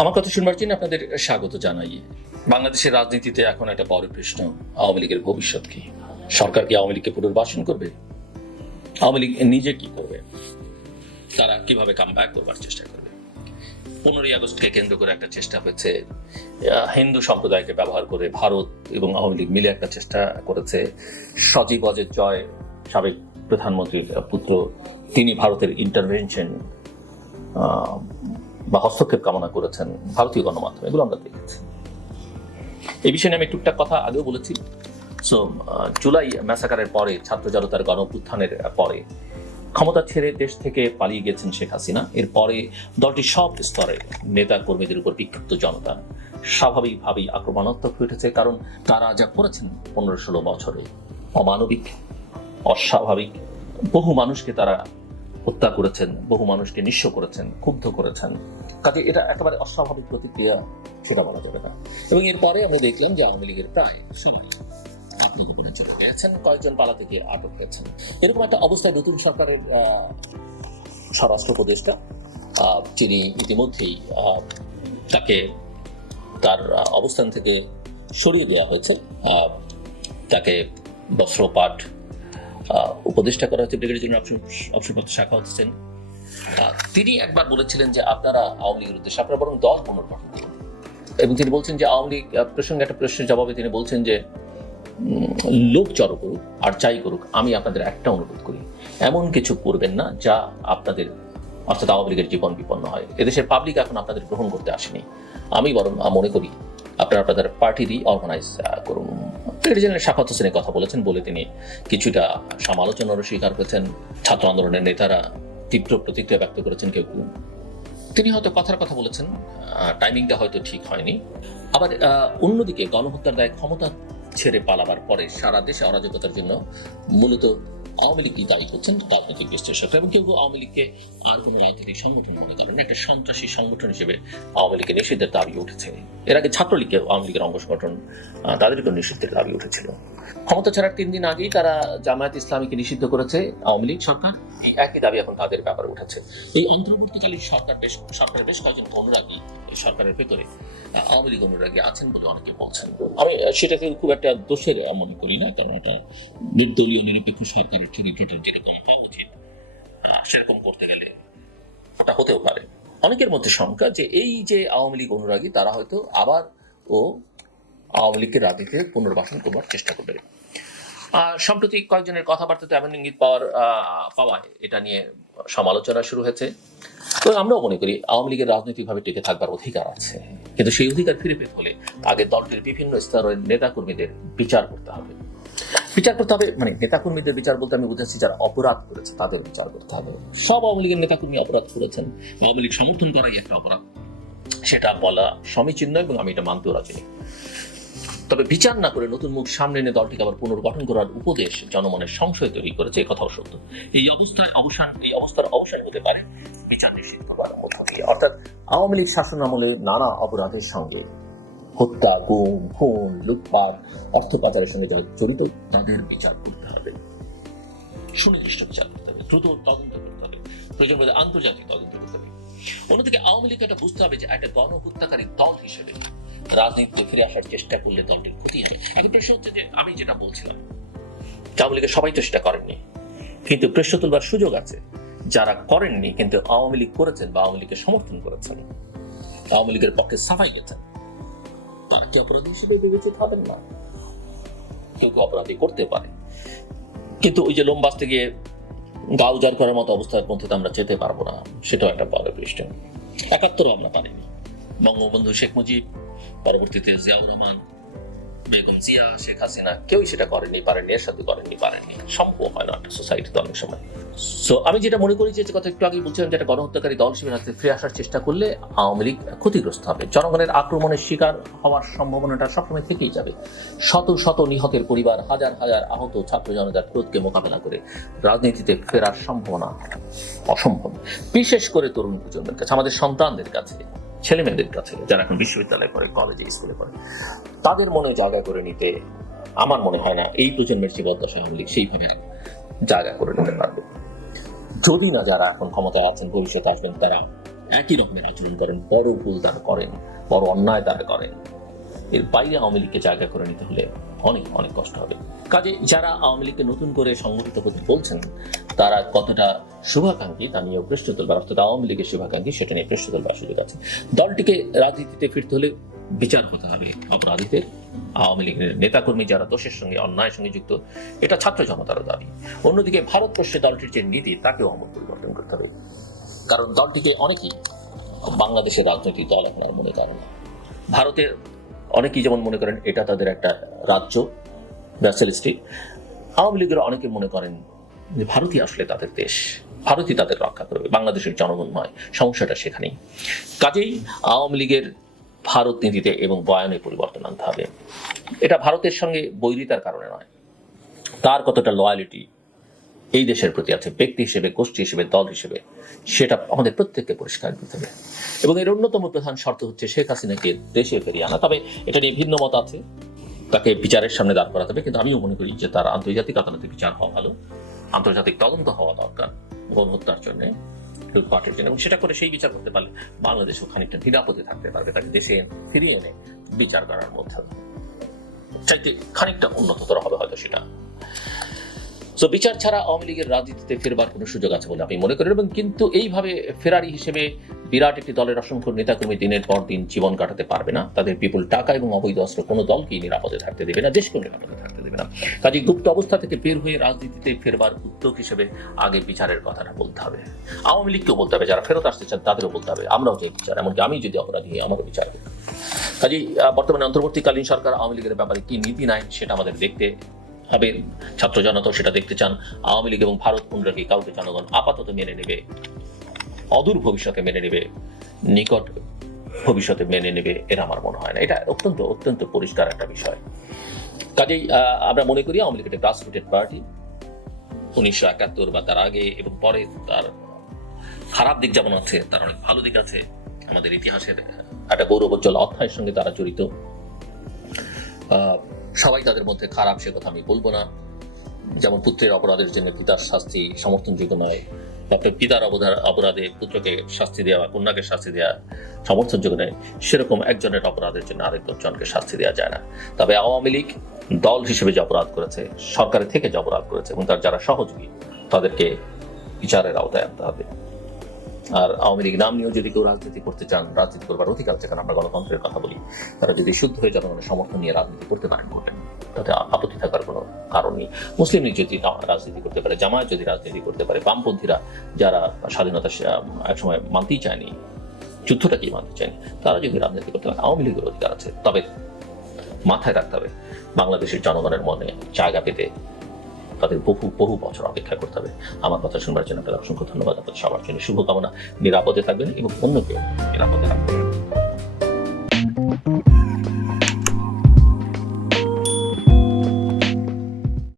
আমার কথা শুনবার জন্য আপনাদের স্বাগত জানাই বাংলাদেশের রাজনীতিতে এখন একটা বড় প্রশ্ন আওয়ামী লীগের ভবিষ্যৎ কি সরকার কি আওয়ামী লীগকে পুনর্বাসন করবে আওয়ামী লীগ নিজে কি করবে তারা কিভাবে কাম ব্যাক করবার চেষ্টা করবে পনেরোই আগস্টকে কেন্দ্র করে একটা চেষ্টা হয়েছে হিন্দু সম্প্রদায়কে ব্যবহার করে ভারত এবং আওয়ামী লীগ মিলে একটা চেষ্টা করেছে সজীব অজের জয় সাবেক প্রধানমন্ত্রীর পুত্র তিনি ভারতের ইন্টারভেনশন বা হস্তক্ষেপ কামনা করেছেন ভারতীয় গণমাধ্যম এগুলো আমরা দেখেছি এই বিষয়ে আমি টুকটাক কথা আগেও বলেছি সো জুলাই ম্যাসাকারের পরে ছাত্র জনতার গণ উত্থানের পরে ক্ষমতা ছেড়ে দেশ থেকে পালিয়ে গেছেন শেখ হাসিনা এরপরে দলটি সব স্তরে নেতা কর্মীদের উপর বিক্ষিপ্ত জনতা স্বাভাবিকভাবেই আক্রমণাত্মক হয়ে উঠেছে কারণ তারা যা করেছেন পনেরো ষোলো বছরে অমানবিক অস্বাভাবিক বহু মানুষকে তারা হত্যা করেছেন বহু মানুষকে নিঃস্ব করেছেন ক্ষুব্ধ করেছেন কাজে এটা একেবারে অস্বাভাবিক প্রতিক্রিয়া সেটা বলা যাবে না এবং এরপরে আমরা দেখলাম যে আওয়ামী লীগের প্রায় সবাই আত্মগোপনে চলে গিয়েছেন কয়েকজন পালা থেকে আটক হয়েছেন এরকম একটা অবস্থায় নতুন সরকারের স্বরাষ্ট্র উপদেষ্টা তিনি ইতিমধ্যেই তাকে তার অবস্থান থেকে সরিয়ে দেওয়া হয়েছে তাকে বস্ত্রপাঠ উপদেষ্টা করা হয়েছে ব্রিগেডিয়ার জেনারেল অপশন শাখা হচ্ছেন তিনি একবার বলেছিলেন যে আপনারা আওয়ামী লীগের উদ্দেশ্যে আপনারা বরং দল পুনর্গঠন এবং তিনি বলছেন যে আওয়ামী লীগ প্রসঙ্গে একটা প্রশ্নের জবাবে তিনি বলছেন যে লোক জড়ো করুক আর যাই করুক আমি আপনাদের একটা অনুরোধ করি এমন কিছু করবেন না যা আপনাদের অর্থাৎ আওয়ামী লীগের জীবন বিপন্ন হয় এদেশের পাবলিক এখন আপনাদের গ্রহণ করতে আসেনি আমি বরং মনে করি আপনারা আপনাদের পার্টিরই অর্গানাইজ করুন জেনারেল শাফাত হোসেনের কথা বলেছেন বলে তিনি কিছুটা সমালোচনারও স্বীকার করেছেন ছাত্র আন্দোলনের নেতারা তীব্র প্রতিক্রিয়া ব্যক্ত করেছেন কেউ কেউ তিনি হয়তো কথার কথা বলেছেন টাইমিংটা হয়তো ঠিক হয়নি আবার অন্যদিকে গণহত্যার দায় ক্ষমতা ছেড়ে পালাবার পরে সারা দেশে অরাজকতার জন্য মূলত আওয়ামী লীগই দায়ী করছেন রাজনৈতিক বিশ্লেষক এবং কেউ কেউ আওয়ামী লীগকে আর কোনো রাজনৈতিক সংগঠন মনে করেন একটা সন্ত্রাসী সংগঠন হিসেবে আওয়ামী লীগের নিষিদ্ধের দাবি উঠেছে এর আগে ছাত্রলীগকে আওয়ামী লীগের অঙ্গ সংগঠন তাদেরকে নিষিদ্ধের দাবি উঠেছিল ক্ষমতা ছাড়ার তিন দিন আগেই তারা জামায়াত ইসলামীকে নিষিদ্ধ করেছে আওয়ামী লীগ সরকার এই একই দাবি এখন তাদের ব্যাপারে উঠেছে এই অন্তর্বর্তীকালীন সরকার বেশ সরকারের বেশ কয়েকজন অনুরাগী সরকারের ভেতরে আওয়ামী লীগ অনুরাগী আছেন বলে অনেকে বলছেন আমি সেটাকে খুব একটা দোষের মনে করি না কারণ একটা নির্দলীয় নিরপেক্ষ সরকার চুরি চরিত্রটি যেরকম হওয়া উচিত সেরকম করতে গেলে ওটা হতেও পারে অনেকের মধ্যে শঙ্কা যে এই যে আওয়ামী লীগ অনুরাগী তারা হয়তো আবার ও আওয়ামী লীগের রাজনীতিতে পুনর্বাসন করবার চেষ্টা করবে সম্প্রতি কয়েকজনের কথাবার্তাতে এমন ইঙ্গিত পাওয়ার পাওয়ায় এটা নিয়ে সমালোচনা শুরু হয়েছে তো আমরাও মনে করি আওয়ামী লীগের রাজনৈতিকভাবে টিকে থাকবার অধিকার আছে কিন্তু সেই অধিকার ফিরে পেতে হলে আগে দলটির বিভিন্ন স্তরের নেতাকর্মীদের বিচার করতে হবে বিচার করতে হবে মানে নেতাকর্মীদের বিচার বলতে আমি বুঝাচ্ছি যারা অপরাধ করেছে তাদের বিচার করতে হবে সব আওয়ামী লীগের নেতাকর্মী অপরাধ করেছেন আওয়ামী লীগ সমর্থন করাই একটা অপরাধ সেটা বলা সমীচীন নয় এবং আমি এটা মানতেও রাজি তবে বিচার না করে নতুন মুখ সামনে এনে দলটিকে আবার পুনর্গঠন করার উপদেশ জনমনের সংশয় তৈরি করেছে এই কথাও সত্য এই অবস্থায় অবসান এই অবস্থার অবসান হতে পারে বিচার নিশ্চিত করবার মধ্য অর্থাৎ আওয়ামী লীগ শাসন আমলে নানা অপরাধের সঙ্গে হত্যা গুম খুন লুটপাট অর্থ পাচারের সঙ্গে যারা জড়িত তাদের বিচার করতে হবে সুনির্দিষ্ট বিচার করতে হবে দ্রুত তদন্ত করতে হবে প্রয়োজন বলে আন্তর্জাতিক তদন্ত করতে হবে অন্যদিকে আওয়ামী লীগ এটা বুঝতে হবে যে একটা গণহত্যাকারী দল হিসেবে রাজনীতিতে ফিরে আসার চেষ্টা করলে দলটির ক্ষতি হবে এখন প্রশ্ন হচ্ছে যে আমি যেটা বলছিলাম আওয়ামী লীগের সবাই তো সেটা করেননি কিন্তু প্রশ্ন তোলবার সুযোগ আছে যারা করেননি কিন্তু আওয়ামী লীগ করেছেন বা আওয়ামী লীগের সমর্থন করেছেন আওয়ামী লীগের পক্ষে সাফাই গেছেন তাকে কি অপরাধী হিসেবে বিবেচিত থাকবেন না কেউ অপরাধী করতে পারে কিন্তু ওই যে লোম থেকে গিয়ে গা করার মতো অবস্থার মধ্যে তো আমরা যেতে পারবো না সেটাও একটা বড় পৃষ্ঠ একাত্তরও আমরা পারিনি বঙ্গবন্ধু শেখ মুজিব পরবর্তীতে জিয়াউর রহমান বেগম জিয়া শেখ হাসিনা কেউই সেটা করেনি পারেনি এর সাথে করেনি পারেনি সম্ভব হয় না সোসাইটিতে অনেক সময় সো আমি যেটা মনে করি যে কথা একটু আগে বলছিলাম যে একটা গণহত্যাকারী দল হিসেবে রাখতে ফিরে আসার চেষ্টা করলে আওয়ামী লীগ ক্ষতিগ্রস্ত হবে জনগণের আক্রমণের শিকার হওয়ার সম্ভাবনাটা সবসময় থেকেই যাবে শত শত নিহতের পরিবার হাজার হাজার আহত ছাত্র জনতার ক্রোধকে মোকাবেলা করে রাজনীতিতে ফেরার সম্ভাবনা অসম্ভব বিশেষ করে তরুণ প্রজন্মের কাছে আমাদের সন্তানদের কাছে ছেলেমেয়েদের কাছে যারা এখন বিশ্ববিদ্যালয়ে পড়ে কলেজে স্কুলে পড়ে তাদের মনে জায়গা করে নিতে আমার মনে হয় না এই প্রজন্মের জীবদ্দশা আওয়ামী লীগ সেইভাবে জায়গা করে নিতে পারবে যদি না যারা এখন ক্ষমতায় আছেন ভবিষ্যতে আসবেন তারা একই রকমের আচরণ করেন বড় ভুল তারা করেন বড় অন্যায় তারা করেন এর বাইরে আওয়ামী লীগকে জায়গা করে নিতে হলে অনেক অনেক কষ্ট হবে কাজে যারা আওয়ামী লীগকে নতুন করে সংগঠিত হতে বলছেন তারা কতটা শুভাকাঙ্ক্ষী তা নিয়ে প্রশ্ন তোলবার অর্থাৎ আওয়ামী লীগের শুভাকাঙ্ক্ষী সেটা নিয়ে প্রশ্ন তোলবার সুযোগ আছে দলটিকে রাজনীতিতে ফিরতে হলে বিচার হতে হবে অপরাধীদের আওয়ামী লীগের নেতাকর্মী যারা দোষের সঙ্গে অন্যায়ের সঙ্গে যুক্ত এটা ছাত্র জনতারও দাবি অন্যদিকে ভারতবর্ষে দলটির যে নীতি তাকেও আমার পরিবর্তন করতে হবে কারণ দলটিকে অনেকেই বাংলাদেশের রাজনৈতিক দল এখন আর মনে করে না ভারতের অনেকেই যেমন মনে করেন এটা তাদের একটা রাজ্য ব্যাসেল স্টেট আওয়ামী লীগের অনেকে মনে করেন যে ভারতই আসলে তাদের দেশ ভারতই তাদের রক্ষা করবে বাংলাদেশের জনগণ নয় সমস্যাটা সেখানেই কাজেই আওয়ামী লীগের ভারত নীতিতে এবং বয়ানে পরিবর্তন আনতে হবে এটা ভারতের সঙ্গে বৈরিতার কারণে নয় তার কতটা লয়ালিটি এই দেশের প্রতি আছে ব্যক্তি হিসেবে গোষ্ঠী হিসেবে দল হিসেবে সেটা আমাদের প্রত্যেককে পরিষ্কার করতে হবে এবং এর অন্যতম প্রধান শর্ত হচ্ছে শেখ হাসিনাকে দেশে ফেরিয়ে আনা তবে এটা নিয়ে ভিন্ন মত আছে তাকে বিচারের সামনে দাঁড় করাতে হবে কিন্তু আমিও মনে করি যে তার আন্তর্জাতিক আদালতে বিচার হওয়া ভালো আন্তর্জাতিক তদন্ত হওয়া দরকার গণহত্যার জন্য লুটপাটের জন্য এবং সেটা করে সেই বিচার করতে পারলে বাংলাদেশও খানিকটা নিরাপদে থাকতে পারবে তাকে দেশে ফিরিয়ে এনে বিচার করার মধ্যে চাইতে খানিকটা উন্নততর হবে হয়তো সেটা সো বিচার ছাড়া আওয়ামী লীগের রাজনীতিতে ফেরবার কোনো সুযোগ আছে বলে আমি মনে করি এবং কিন্তু এইভাবে ফেরারি হিসেবে বিরাট একটি দলের অসংখ্য নেতাকর্মী দিনের পর দিন জীবন কাটাতে পারবে না তাদের বিপুল টাকা এবং অবৈধ অস্ত্র কোনো দলকেই নিরাপদে থাকতে দেবে না দেশকেও নিরাপদে থাকতে দেবে না কাজে গুপ্ত অবস্থা থেকে বের হয়ে রাজনীতিতে ফেরবার উদ্যোগ হিসেবে আগে বিচারের কথাটা বলতে হবে আওয়ামী লীগকেও বলতে হবে যারা ফেরত আসতে চান তাদেরও বলতে হবে আমরাও যে বিচার এমনকি আমি যদি অপরাধী আমারও বিচার কাজেই বর্তমানে অন্তর্বর্তীকালীন সরকার আওয়ামী লীগের ব্যাপারে কি নীতি নেয় সেটা আমাদের দেখতে ভাবে ছাত্র জনতা সেটা দেখতে চান আওয়ামী লীগ এবং ভারত কি কাউকে জনগণ আপাতত মেনে নেবে অদূর ভবিষ্যতে মেনে নেবে নিকট ভবিষ্যতে মেনে নেবে এটা আমার মনে হয় না এটা অত্যন্ত অত্যন্ত পরিষ্কার একটা বিষয় কাজেই আমরা মনে করি আওয়ামী লীগ একটা গ্রাসরুটেড পার্টি উনিশশো একাত্তর বা তার আগে এবং পরে তার খারাপ দিক যেমন আছে তার অনেক ভালো দিক আছে আমাদের ইতিহাসের একটা গৌরবোজ্জ্বল অধ্যায়ের সঙ্গে তারা জড়িত সবাই তাদের মধ্যে খারাপ সে কথা আমি বলবো না যেমন পুত্রের অপরাধের জন্য পিতার শাস্তি সমর্থনযোগ্য নয় তারপরে পিতার অবধার অপরাধে পুত্রকে শাস্তি দেওয়া কন্যাকে শাস্তি দেওয়া সমর্থনযোগ্য নয় সেরকম একজনের অপরাধের জন্য আরেকজনকে শাস্তি দেওয়া যায় না তবে আওয়ামী লীগ দল হিসেবে যে অপরাধ করেছে সরকারের থেকে যে অপরাধ করেছে এবং তার যারা সহযোগী তাদেরকে বিচারের আওতায় আনতে হবে আর আওয়ামী লীগ নাম নিয়েও যদি কেউ রাজনীতি করতে চান রাজনীতি করবার অধিকার আছে কারণ আমরা গণতন্ত্রের কথা বলি তারা যদি শুদ্ধ হয়ে জনগণের সমর্থন নিয়ে রাজনীতি করতে পারেন তাতে আপত্তি থাকার কোনো কারণ নেই মুসলিম লীগ যদি রাজনীতি করতে পারে জামায়াত যদি রাজনীতি করতে পারে বামপন্থীরা যারা স্বাধীনতা একসময় মানতেই চায়নি যুদ্ধটাকেই মানতে চায়নি তারা যদি রাজনীতি করতে পারে আওয়ামী লীগের অধিকার আছে তবে মাথায় রাখতে হবে বাংলাদেশের জনগণের মনে জায়গা পেতে তাদের বহু বহু বছর অপেক্ষা করতে হবে আমার কথা শুনবার জন্য আপনাদের অসংখ্য ধন্যবাদ আপনাদের সবার জন্য শুভকামনা নিরাপদে থাকবেন এবং অন্যকেও নিরাপদে রাখবেন